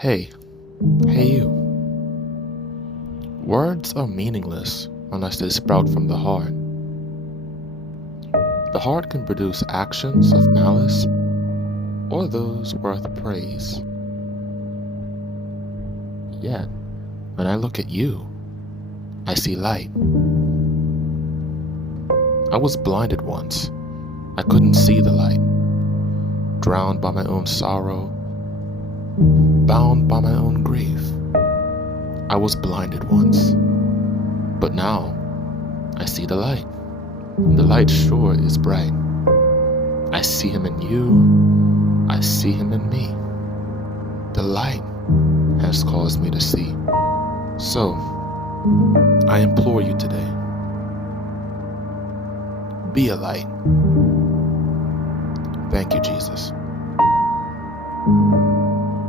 Hey, hey you. Words are meaningless unless they sprout from the heart. The heart can produce actions of malice or those worth praise. Yet, when I look at you, I see light. I was blinded once. I couldn't see the light. Drowned by my own sorrow, bound by my own grief. I was blinded once. But now, I see the light. And the light sure is bright. I see him in you. I see him in me. The light has caused me to see. So, I implore you today, be a light. Thank you, Jesus.